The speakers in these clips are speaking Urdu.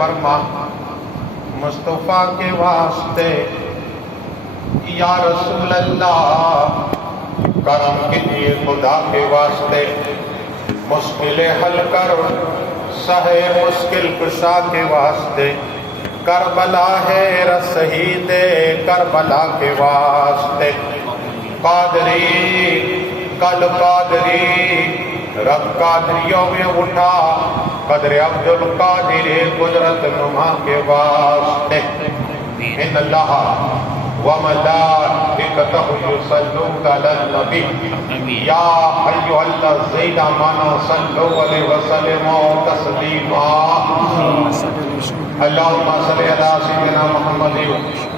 فرما مصطفیٰ کے واسطے یا رسول اللہ، کرم کیجیے خدا کے واسطے، مشکلیں حل کر سہے مشکل کشا کے واسطے، کربلا ہے رسید کربلا کے واسطے، قادری کل قادری رب قادریوں میں اٹھا، قدر عبد القادر قدرت نما کے واسطے، ان اللہ وملائکتہ یصلون علی النبی یا ایھا الذین آمنوا صلوا علیہ وسلموا تسلیما، اللہم صل علی سیدنا محمد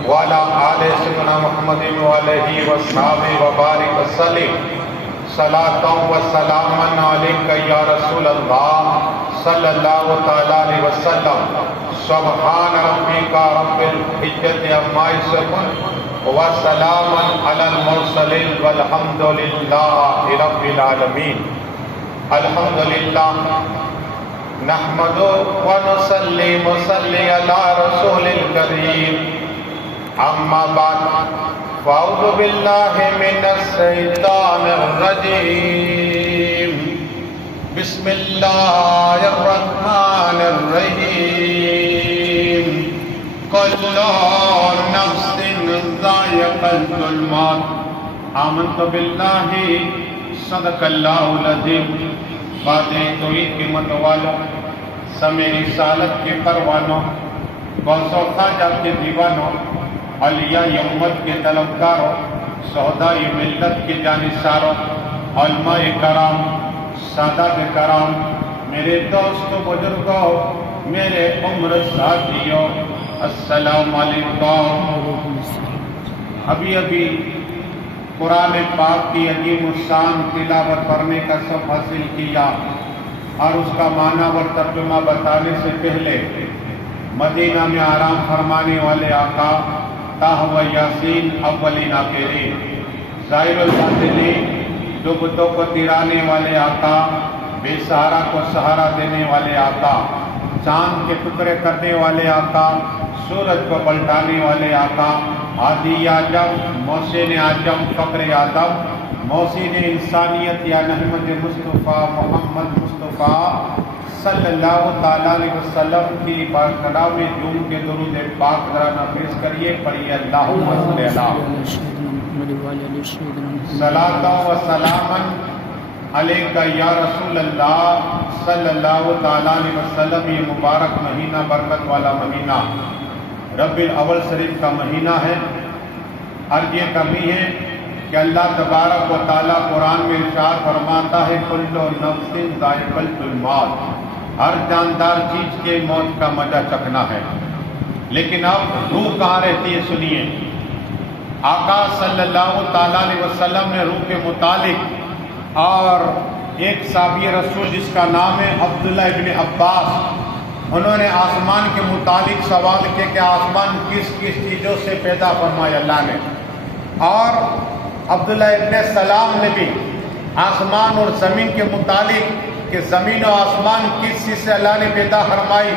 وعلی آل سیدنا محمد وعلیہ وصحبہ وبارک وسلم، صلاۃ و سلاما علیک یا رسول اللہ صلی اللہ تعالی علیہ وسلم، سبحان ربک رب العزۃ عما یصفون وسلام علی المرسلین والحمد للہ رب العالمین۔ الحمدللہ نحمد و نصلی علی رسول الکریم، اما بعد فاعوذ باللہ من الشیطان الرجیم، بسم اللہ الرحمن الرحیم، کل نفس ذائقۃ الموت، آمنت باللہ صدق اللہ العظیم۔ باتیں توحید کی مت والوں، سمع رسالت کے پروانوں، غوث و خواجہ کے دیوانوں، اولیاء امت کے طلبکاروں، شہداء ملت کے جانثاروں، علماء کرام، سادات کرام، میرے دوستوں بزرگوں، میرے عمر ساتھیوں، السلام علیکم۔ ابھی قرآن پاک کی عظیم الشان تلاوت پڑھنے کا سب حاصل کیا، اور اس کا معنی و ترجمہ بتانے سے پہلے مدینہ میں آرام فرمانے والے آقا طٰہٰ و یاسین اولین آخرین، ظاہر الباطنین، دکھوں کو تیرانے والے آقا، بے سہارا کو سہارا دینے والے آقا، چاند کے ٹکڑے کرنے والے آقا، سورج کو پلٹانے والے آقا، ہادی اعظم، محسن اعظم، فخر اعظم، محسن انسانیت یا احمد مصطفیٰ محمد مصطفیٰ صلی اللہ تعالیٰ علیہ وسلم کی بارگاہ میں جھوم کے درود پاک ذرا پیش کریے، پڑھیے اللہم صلی صلاۃ و سلاما علیک یا رسول اللہ صلی اللہ تعالیٰ علیہ وسلم۔ یہ مبارک مہینہ، برکت والا مہینہ، ربیع الاول شریف کا مہینہ ہے، اور یہ کمی ہے کہ اللہ تبارک و تعالیٰ قرآن میں ارشاد فرماتا ہے کل نفس ذائقۃ الموت، ہر جاندار چیز کے موت کا مزہ چکھنا ہے، لیکن اب روح کہاں رہتی ہے؟ سنیے، آقا صلی اللہ تعالیٰ علیہ وسلم نے روح کے متعلق، اور ایک صحابی رسول جس کا نام ہے عبداللہ ابن عباس، انہوں نے آسمان کے متعلق سوال کیا کہ آسمان کس کس چیزوں سے پیدا فرمایا اللہ نے، اور عبداللہ ابن سلام نے بھی آسمان اور زمین کے متعلق کہ زمین و آسمان کس چیز سے اللہ نے پیدا فرمائی،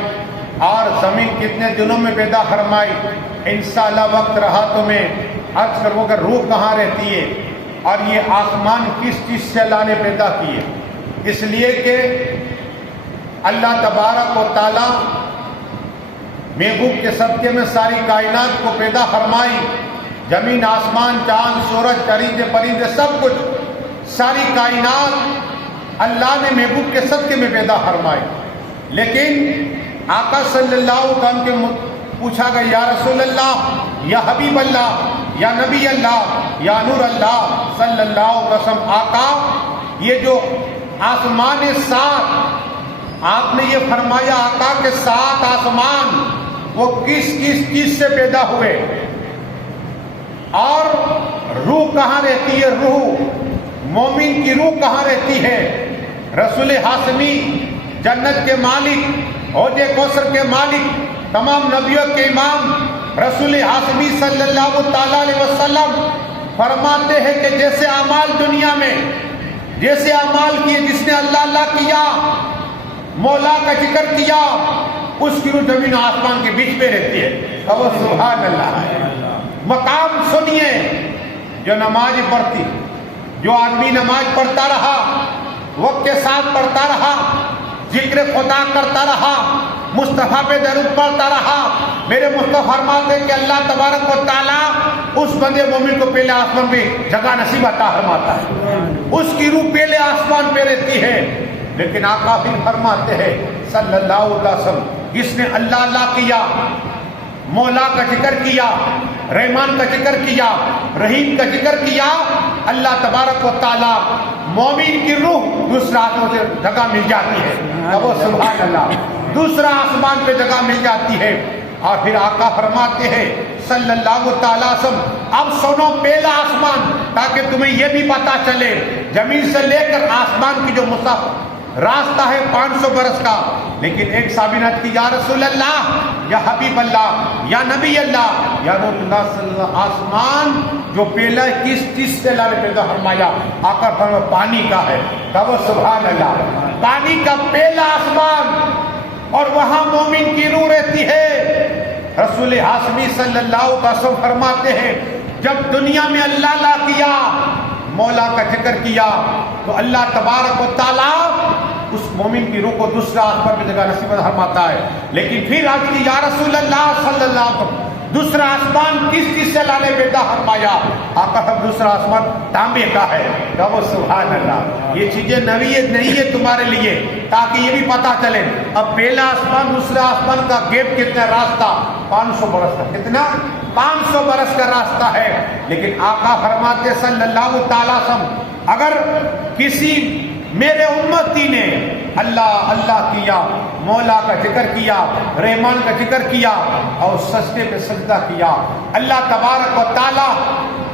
اور زمین کتنے دنوں میں پیدا فرمائی۔ انشاءاللہ وقت رہا تو میں عرض کروں کہ روح کہاں رہتی ہے، اور یہ آسمان کس چیز سے اللہ نے پیدا کی ہے۔ اس لیے کہ اللہ تبارک و تعالیٰ محبوب کے صدقے میں ساری کائنات کو پیدا فرمائی، زمین، آسمان، چاند، سورج، چرندے پرندے، سب کچھ، ساری کائنات اللہ نے محبوب کے صدقے میں پیدا فرمائی۔ لیکن آقا صلی اللہ علیہ وسلم کے پوچھا گیا یا رسول اللہ، یا حبیب اللہ، یا نبی اللہ، یا نور اللہ صلی اللہ علیہ وسلم، آقا یہ جو آسمان سات، آپ نے یہ فرمایا آقا کہ 7 آسمان وہ کس کس چیز سے پیدا ہوئے، اور روح کہاں رہتی ہے؟ روح مومن کی روح کہاں رہتی ہے؟ رسول ہاشمی، جنت کے مالک، حوض کوثر کے مالک، تمام نبیوں کے امام رسول ہاشمی صلی اللہ تعالیٰ علیہ وسلم فرماتے ہیں کہ جیسے اعمال دنیا میں، جیسے اعمال کیے، جس نے اللہ اللہ کیا، مولا کا ذکر کیا، اس کی روح زمین و آسمان کے بیچ میں رہتی ہے. کہو سبحان اللہ. مقام سنیے. جو نماز پڑھتی، جو آدمی نماز پڑھتا رہا، وقت کے ساتھ پڑھتا رہا، ذکر خدا کرتا رہا، مصطفیٰ پہ درود پڑھتا رہا، میرے مصطفیٰ فرماتے ہیں کہ اللہ تبارک و تعالیٰ اس بندے مومن کو پہلے آسمان پہ جگہ نصیب عطا فرماتا ہے. اس کی روح پہلے آسمان پہ رہتی ہے. لیکن آقا پھر فرماتے ہیں صلی اللہ علیہ وسلم، جس نے اللہ اللہ کیا، مولا کا ذکر کیا، رحمان کا ذکر کیا، رحیم کا ذکر کیا، اللہ تبارک و تعالیٰ مومن کی روح دوسرا آسمان سے جگہ مل جاتی ہے. اب سبحان اللہ، دوسرا آسمان پہ جگہ مل جاتی ہے. اور پھر آقا فرماتے ہیں صلی اللہ تعالیٰ وسلم، اب سنو پہلا آسمان، تاکہ تمہیں یہ بھی پتا چلے زمین سے لے کر آسمان کی جو مسافت راستہ ہے 500 برس کا. لیکن ایک صحابی کی یا رسول اللہ، یا حبیب اللہ، یا نبی اللہ، یا رسول اللہ صلی اللہ علیہ وسلم، آسمان جو پہلا کس چیز سے اللہ نے پیدا فرمایا؟ آقا فرمایا پانی کا ہے. کہو سبحان اللہ. پانی کا پہلا آسمان، اور وہاں مومن کی روح رہتی ہے. رسول ہاشمی صلی اللہ علیہ وسلم فرماتے ہیں جب دنیا میں اللہ اللہ کیا، مولا کا ذکر کیا، تو اللہ تبارک و تعالیٰ اس مومن کی روح کو دوسرا آسمان پہ جگہ نصیب فرماتا ہے. لیکن پھر آج کی یا رسول اللہ صلی اللہ علیہ وسلم، دوسرا آسمان کس چیز سے اللہ نے پیدا فرمایا؟ آقا صاحب دوسرا آسمان تانبے کا ہے. کہو سبحان اللہ. یہ چیزیں نویت نہیں ہے تمہارے لیے، تاکہ یہ بھی پتا چلے. اب پہلا آسمان دوسرا آسمان کا گیپ کتنا راستہ؟ 500 برس کا. کتنا؟ 500 برس کا راستہ ہے. لیکن آقا فرماتے صلی اللہ تعالیٰ وسلم، اگر کسی میرے امتی نے اللہ اللہ کیا، مولا کا ذکر کیا، رحمان کا ذکر کیا، اور سجدے پہ سجدہ کیا، اللہ تبارک و تعالیٰ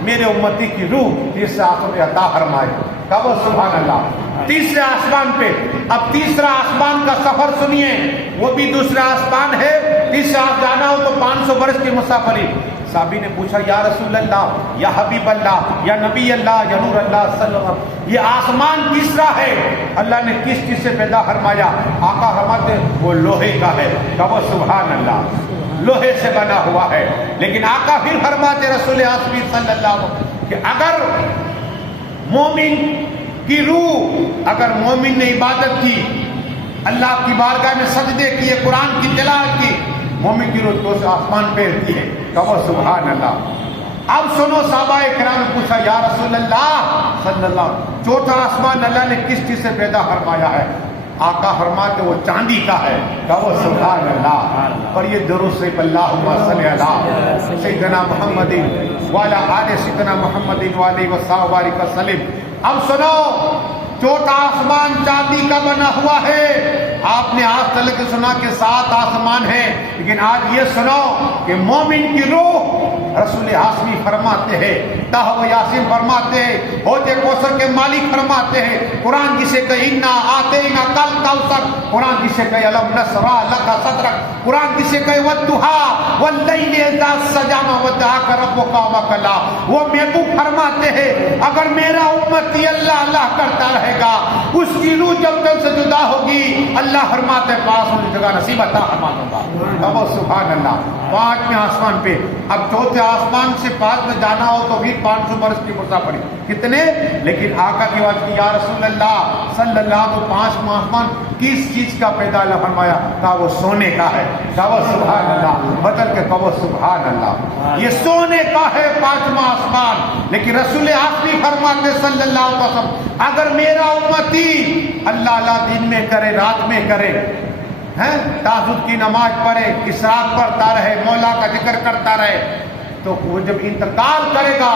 میرے امتی کی روح تیسرے آسمان پہ عطا فرمائے. کہو سبحان اللہ. تیسرے آسمان پہ. اب تیسرا آسمان کا سفر سنیے، وہ بھی دوسرا آسمان ہے. تیسرا جانا ہو تو 500 برس کی مسافری. صحابی نے پوچھا یا رسول اللہ، یا حبیب اللہ، یا نبی اللہ، یا نور اللہ صلی اللہ علیہ وسلم، یہ آسمان تیسرا ہے، اللہ نے کس چیز سے پیدا فرمایا؟ آقا فرماتے وہ لوہے کا ہے. کہو سبحان اللہ. لوہے سے بنا ہوا ہے. لیکن آقا پھر فرماتے رسول ہاشمی صلی اللہ علیہ وسلم کہ اگر مومن کی روح، اگر مومن نے عبادت کی، اللہ کی بارگاہ میں سجدے کیے، قرآن کی تلاوت کی، مومن کی روح تو آسمان پہ رہتی ہے. کہو سبحان اللہ. اب سنو، صحابہ کرام نے پوچھا یا رسول اللہ صلی اللہ علیہ وسلم، چوتھا آسمان اللہ نے کس چیز سے پیدا فرمایا ہے؟ آقا فرماتے وہ چاندی کا ہے. کہو سبحان اللہ. اور یہ درود سے اللہم صلی علی سیدنا محمد وعلی آل سیدنا محمد وعلیہ وسلم وسلم. اب سنو، چوتھا آسمان چاندی کا بنا ہوا ہے. آپ نے آج تک سنا کہ 7 آسمان ہیں، لیکن آج یہ سنو کہ مومن کی روح رسول ہاشمی فرماتے ہیں، طہ و یاسین فرماتے ہیں، حوض کوثر کے مالک فرماتے ہیں، قرآن جسے کہ انا آتینا کل کوثر، قرآن جسے کہ الم نشرح لک صدرک، قرآن جسے کہ والضحیٰ واللیل اذا سجی ما ودعک ربک وما قلی. وہ محبوب فرماتے ہیں اگر میرا امتی اللہ اللہ کرتا رہے گا، اس کی روح جب دل سے جدا ہوگی، اللہ فرماتے پاس ہونے جگہ نصیب عطا فرما دوں گا. کہو سبحان اللہ. 5ویں آسمان پہ. اب چوتھے آسمان سے 5 میں جانا ہو تو پھر 500 برس کی مسافری. کتنے؟ لیکن آقا کی بات کی یا رسول اللہ صلی اللہ علیہ وسلم، 5واں آسمان کس چیز کا پیدا اللہ فرمایا؟ کہا وہ سونے کا ہے. کہو سبحان اللہ. بدل کے کہو سبحان اللہ. یہ سونے کا ہے 5واں آسمان. لیکن رسول ہاشمی فرماتے صلی اللہ علیہ وسلم اگر میرا امتی اللہ اللہ دن میں کرے، رات میں کرے، تہجد کی نماز پڑھے، اسراف پڑھتا رہے، مولا کا ذکر کرتا رہے، تو وہ جب انتقال کرے گا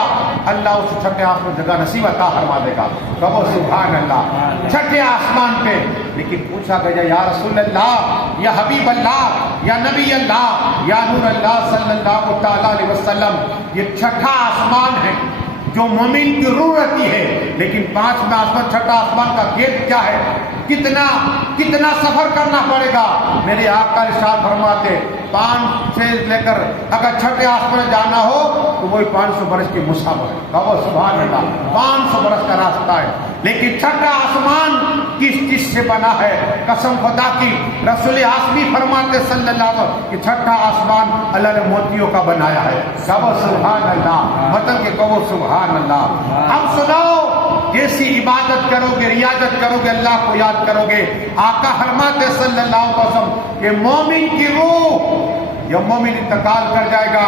اللہ اس چھٹے آسمان جگہ نصیب عطا فرما دے گا. کہو سبحان اللہ. چھٹے آسمان پہ. لیکن پوچھا گیا یا رسول اللہ، یا حبیب اللہ، یا نبی اللہ، یا نور اللہ صلی اللہ تعالی علیہ وسلم، یہ چھٹا آسمان ہے جو مومن کی روح رہتی ہے. لیکن 5واں آسمان چھٹا آسمان کا گیٹ کیا ہے؟ کتنا سفر کرنا پڑے گا؟ میرے آقا ارشاد فرماتے 5 سے لے کر اگر چھٹے آسمان جانا ہو تو وہی 500 برس کی مسافر ہے. کہو سبحان اللہ. 500 برس کا راستہ ہے. لیکن چھٹا آسمان کس چیز سے بنا ہے؟ قسم خدا کی رسول ہاشمی فرماتے صلی اللہ علیہ وسلم کہ چھٹا آسمان اللہ نے موتیوں کا بنایا ہے. کہو سبحان اللہ، مطلب کہ کہو سبحان اللہ. اب سنو، جیسی عبادت کرو گے، ریاضت کرو گے، اللہ کو یاد کرو گے، آقا فرماتے صلی اللہ علیہ وسلم کہ مومن کی روح جب مومن انتقال کر جائے گا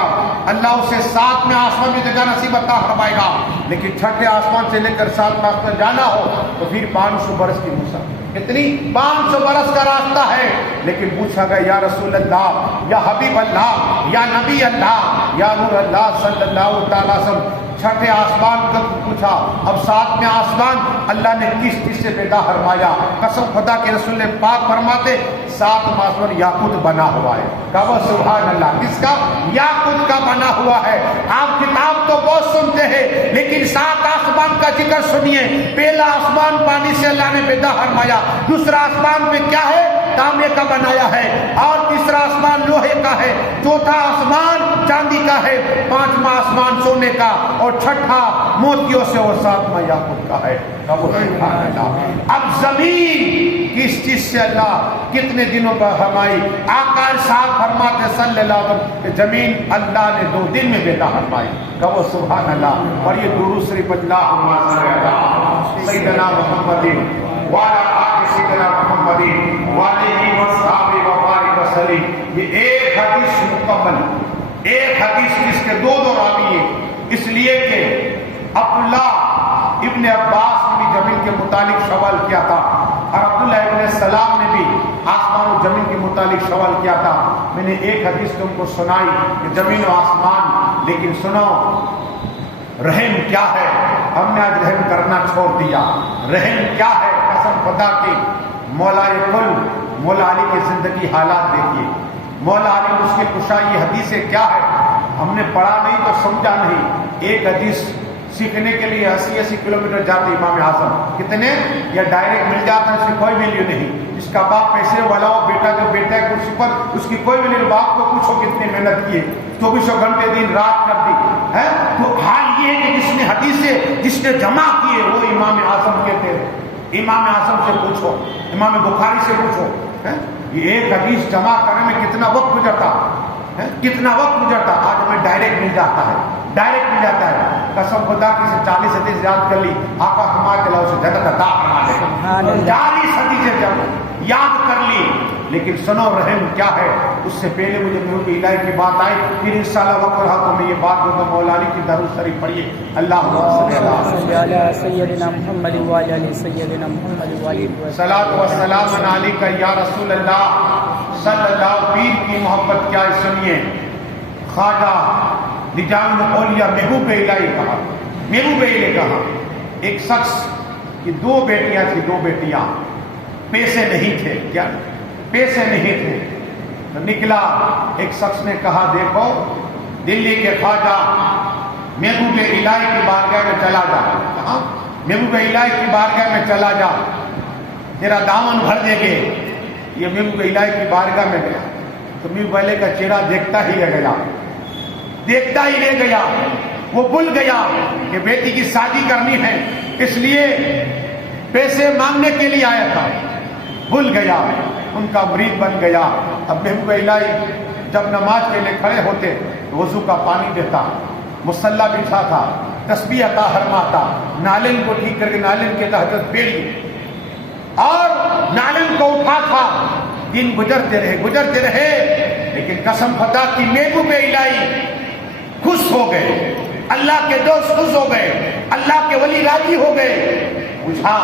اللہ اسے 7ویں آسمان میں جگہ نصیب عطا فرمائے گا، لیکن چھٹے آسمان سے لے کر 7ویں آسمان جانا ہو تو پھر 500 برس کی مسافت. کتنی؟ 500 برس کا راستہ ہے. لیکن پوچھا گیا یا رسول اللہ، یا حبیب اللہ، یا نبی اللہ، یا نور اللہ صلی اللہ تعالی وسلم، چھٹے آسمان کا پوچھا، اب 7ویں آسمان اللہ نے کس چیز سے پیدا فرمایا؟ قسم خدا کے رسول پاک فرماتے 7واں آسمان یاقوت بنا ہوا ہے. کہو سبحان اللہ. کس کا؟ یاقوت کا بنا ہوا ہے. آپ کتاب تو بہت سنتے ہیں لیکن 7 آسمان کا ذکر سنیے. پہلا آسمان پانی سے اللہ نے پیدا فرمایا، دوسرا آسمان پہ کیا ہے؟ تانبے کا بنایا ہے، اور تیسرا آسمان لوہے کا ہے، چوتھا آسمان چاندی کا ہے، 5واں آسمان سونے کا، اور چھٹا موتیوں سے، اور 7واں یاقوت کا ہے. اب زمین کس چیز سے اللہ کتنے دنوں پر فرمائی؟ آقا صاحب فرماتے صلی اللہ علیہ وسلم کہ زمین اللہ نے 2 دن میں پیدا فرمائی. کہو سبحان اللہ. اور یہ درود شریف اللہم صلی علی سیدنا محمد وعلی آل سیدنا محمد وعلیہ وصحبہ وبارک وسلم. یہ ایک حدیث مکمل، ایک حدیث جس کے 2 راوی ہیں، اس لیے کہ عبداللہ ابن عباس نے بھی زمین کے متعلق سوال کیا تھا، اور عبداللہ ابن السلام نے بھی آسمان و زمین کے متعلق سوال کیا تھا. میں نے ایک حدیث تم کو سنائی کہ زمین و آسمان، لیکن سنو رحم کیا ہے. ہم نے آج رحم کرنا چھوڑ دیا. رحم کیا ہے؟ قسم خدا کی مولا کل مولا علی کی زندگی حالات دیکھیے. مولا علی مشکل کشا یہ حدیثیں کیا ہے؟ ہم نے پڑھا نہیں تو سمجھا نہیں. ایک حدیث سیکھنے کے لیے 80 کلومیٹر جاتے امام اعظم. کتنے؟ یا ڈائریکٹ مل جاتا ہے، اس کی کوئی ویلیو نہیں. جس کا باپ پیسے والا ہو، بیٹا جو بیٹا ہے کرسی پر، اس کی کوئی ویلیو. باپ کو پوچھو کتنی محنت کی ہے، 24 گھنٹے دن رات کر دی ہے. تو حال یہ ہے کہ جس نے حدیثیں جس نے جمع کیے وہ امام اعظم کہتے ہیں. امام اعظم سے پوچھو، امام بخاری سے پوچھو. یہ ایک حدیث جمع کرنے میں کتنا وقت گزرتا، کتنا وقت گزرتا. آج ہمیں ڈائریکٹ مل جاتا ہے، ڈائریکٹ مل جاتا ہے. قسم خدا کی سے 40 حدیث یاد کر لی، آقا ہما کے لو سے جنت عطا فرما دے. 40 حدیثیں جب یاد کر لی. لیکن سنو رحم کیا ہے. اس سے پہلے مجھے محبوب الہی کی بات آئی، پھر انشاءاللہ وقت رہا تو میں یہ بات دوں گا. مولا علی کی درود شریف پڑھیے. اللہم صلی علی سیدنا محمد وعلی آل سیدنا محمد وعلی صلاۃ و سلام علیک یا رسول اللہ صلی اللہ. پیر کی محبت کیا ہے سنیے. خواجہ نجام الاولیاء محبوب الہی کہا، محبوب الہی کہا. ایک شخص کی 2 بیٹیاں تھی، 2 بیٹیاں. پیسے نہیں تھے. کیا؟ پیسے نہیں تھے. تو نکلا ایک شخص نے کہا دیکھو دلی کے خواجہ محبوب الہی کی بارگاہ میں چلا جا. کہاں؟ محبوب الہی کی بارگاہ میں چلا جا، تیرا دامن بھر دے گے. یہ محبوب الہی کی بارگاہ میں گیا تو محبوب الہی کا چہرہ دیکھتا ہی رہ گیا، دیکھتا ہی رہ گیا. وہ بھول گیا کہ بیٹی کی شادی کرنی ہے، اس لیے پیسے مانگنے کے لیے آیا تھا. بھول گیا، ان کا مرید بن گیا. اب محبوب الہی جب نماز کے لیے کھڑے ہوتے تو وضو کا پانی دیتا، مصلی بچھا تھا، تسبیح عطا فرماتا، نالن کو ٹھیک کر کے نالن کے تحت بیڑی اور نالن کو اٹھا تھا. دن گزرتے رہے لیکن قسم خدا کی محبوب الہی خوش ہو گئے، اللہ کے دوست خوش ہو گئے، اللہ کے ولی راضی ہو گئے. پوچھا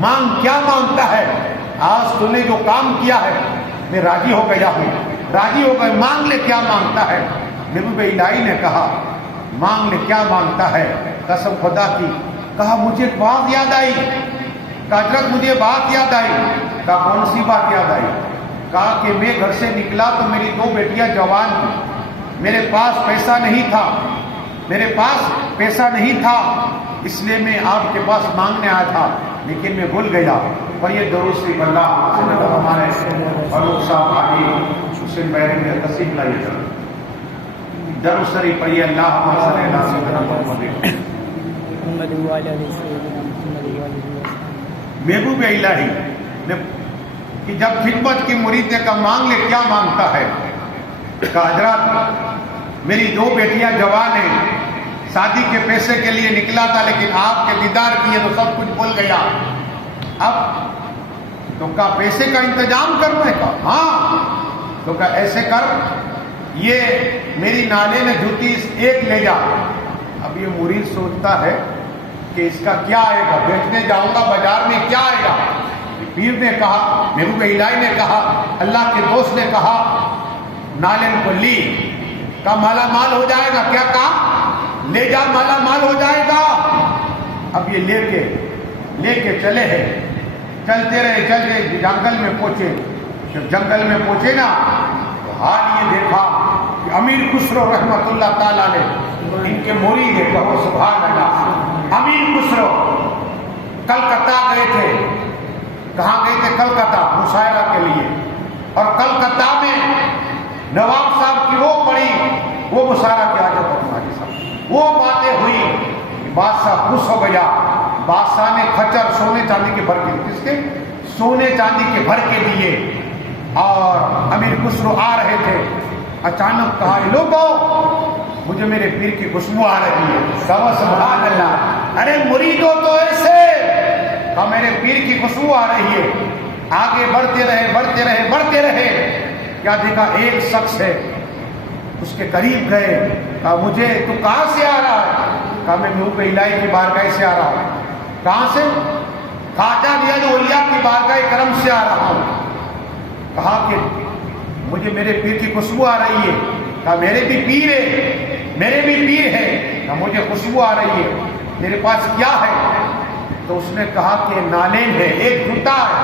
مانگ کیا مانگتا ہے؟ آج تو نے جو کام کیا ہے میں راضی ہو گیا ہوں. راضی ہو گئے، مانگ لے کیا مانگتا ہے. محبوب الہی نے کہا مانگ لے کیا مانگتا ہے. قسم خدا کی کہا مجھے بات یاد آئی. کہا حضرت مجھے بات یاد آئی. کہا کون سی بات یاد آئی؟ کہا کہ میں گھر سے نکلا تو میری 2 بیٹیاں جوان تھیں، میرے پاس پیسہ نہیں تھا، میرے پاس پیسہ نہیں تھا، اس لیے میں آپ کے پاس مانگنے آیا تھا لیکن میں بھول گیا. اور یہ درود شریف اللہ ہمارے فاروق صاحب علی حسین بحری میں تصیب لائیے. درود شریف پڑھیے. اللہ صلی اللہ علیہ وسلم. محبوب الہی نے کہ جب خدمت کی مرید نے کہا مانگ لے کیا مانگتا ہے، کہا حضرت میری 2 بیٹیاں جوان ہیں، شادی کے پیسے کے لیے نکلا تھا لیکن آپ کے دیدار کیے تو سب کچھ بھول گیا، اب تو کہا پیسے کا انتظام کرنے کا، ہاں تو کہا ایسے کر یہ میری نانے نے جوتی 1 لے جا۔ اب یہ مرید سوچتا ہے کہ اس کا کیا آئے گا، بیچنے جاؤں گا بازار میں کیا آئے گا۔ پیر نے کہا، محبوب الہی نے کہا، اللہ کے دوست نے کہا نالن کو لی، کہا مالا مال ہو جائے گا، کیا کہا لے جا مالا مال ہو جائے گا۔ اب یہ لے کے چلے ہیں، چلتے رہے جنگل میں پہنچے، جب جنگل میں پہنچے نا تو حال یہ دیکھا کہ امیر خسرو رحمت اللہ تعالیٰ نے ان کے مرید ہے، کہو سبحان اللہ، امیر خسرو کلکتہ گئے تھے، کہاں گئے تھے؟ کلکتہ مشاعرہ کے لیے، اور کلکتہ میں نواب صاحب کی وہ پڑی، وہ مشاعرہ کیا جب ہمارے ساتھ وہ باتیں ہوئی، بادشاہ خوش ہو گیا، بادشاہ نے کھچر سونے چاندی کے بھر کے، کس کے؟ سونے چاندی کے بھر کے دیے، اور امیر خسرو آ رہے تھے، اچانک کہا لوگوں مجھے میرے پیر کی خوشبو آ رہی ہے، سبحان اللہ، ارے مریدوں تو ایسے، کہا میرے پیر کی خوشبو آ رہی ہے۔ آگے بڑھتے رہے، کیا دیکھا ایک شخص ہے، اس کے قریب گئے، کہا مجھے تو کہاں سے آ رہا ہے؟ کہا میں محبوب الہی کی بارگاہ سے آ رہا ہوں۔ کہاں سے؟ خواجہ نیاز اولیاء کی بارگاہ کرم سے آ رہا ہوں۔ کہا کہ مجھے میرے پیر کی خوشبو آ رہی ہے۔ کہا میرے بھی پیر ہے، کہا مجھے خوشبو آ رہی ہے، میرے پاس کیا ہے؟ تو اس نے کہا کہ نالین ہے، ایک جوتا ہے۔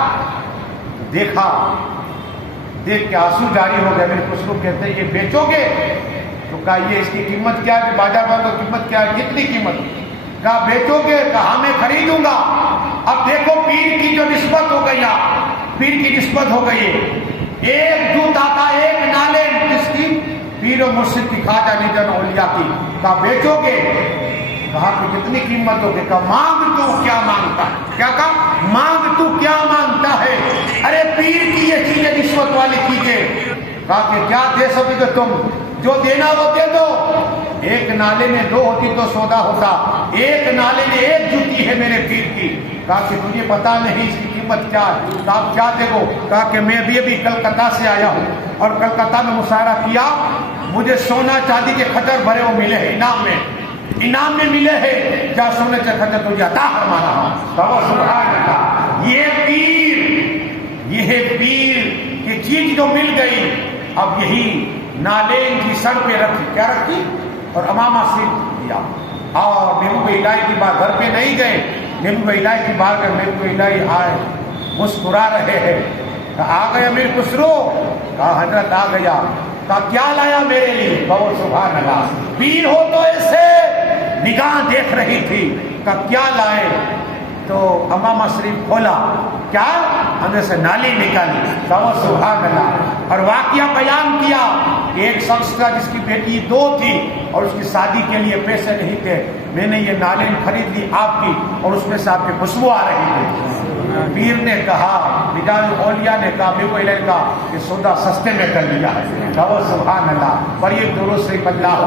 دیکھ کے آنسو جاری ہو گئے۔ میرے خسرو کہتے ہیں یہ بیچو گے؟ تو کہا یہ اس کی قیمت کیا ہے؟ بازار میں تو قیمت کیا ہے؟ کتنی قیمت؟ کہا بیچو گے؟ کہا میں خریدوں گا۔ اب دیکھو پیر کی جو نسبت ہو گئی، پیر کی نسبت ہو گئی ہے، ایک جوتا کا ایک نالین، کس کی؟ پیر و مرشد کی، خواجہ نیاز اولیاء کی۔ کہا بیچو گے؟ کہا کہ کتنی قیمت ہوگی؟ کہا مانگ تو کیا مانگتا ہے؟ کیا کہا؟ مانگ تو کیا مانگتا ہے؟ ارے پیر کی یہ چیزیں نسبت والی چیزیں۔ کہا کہ کیا دے سکتے گے تم؟ جو دینا وہ دے دو۔ ایک نالے میں 2 ہوتی تو سودا ہوتا، ایک نالے میں 1 جوتی ہے میرے پیر کی۔ کہا کہ تجھے پتا نہیں اس کی قیمت کیا ہے؟ کہا کیا دے گو؟ کہا کہ میں ابھی کلکتہ سے آیا ہوں، اور کلکتہ میں مشاعرہ کیا، مجھے سونا چاندی کے خچر بھرے وہ ملے ہیں، انعام میں ملے ہیں، جا سونے سے خچر تجھے عطا فرما رہا ہوں۔ سبحان اللہ، یہ پیر کی چیز جو مل گئی، اب یہی نالین کی سر پہ رکھی، کیا رکھی؟ اور امامہ سے دیا، اور محبوب الہی کی بات، گھر پہ نہیں گئے، محبوب الہی کی بات کر، محبوب الہی آئے مسکرا رہے ہیں۔ کہا آ گیا امیر خسرو؟ کہا حضرت آ گیا۔ کہا کیا لایا میرے لیے؟ بہت سبحان اللہ، پیر ہو تو ایسے نگاہ دیکھ رہی تھی۔ کہا کیا لائے؟ تو امامہ شریف کھولا، کیا؟ اندر سے نالی نکالی، بہت سبحان اللہ، اور واقعہ بیان کیا کہ ایک شخص تھا جس کی بیٹی 2 تھی، اور اس کی شادی کے لیے پیسے نہیں تھے، میں نے یہ نالین خرید لی آپ کی، اور اس میں سے آپ کی خوشبو آ رہی تھی۔ پیر نے کہا، نیاز اولیاء نے کہا، محبوب الہی کا یہ سودا سستے میں کر لیا ہے، بہت سبحان اللہ، پر یہ درود سے اللہ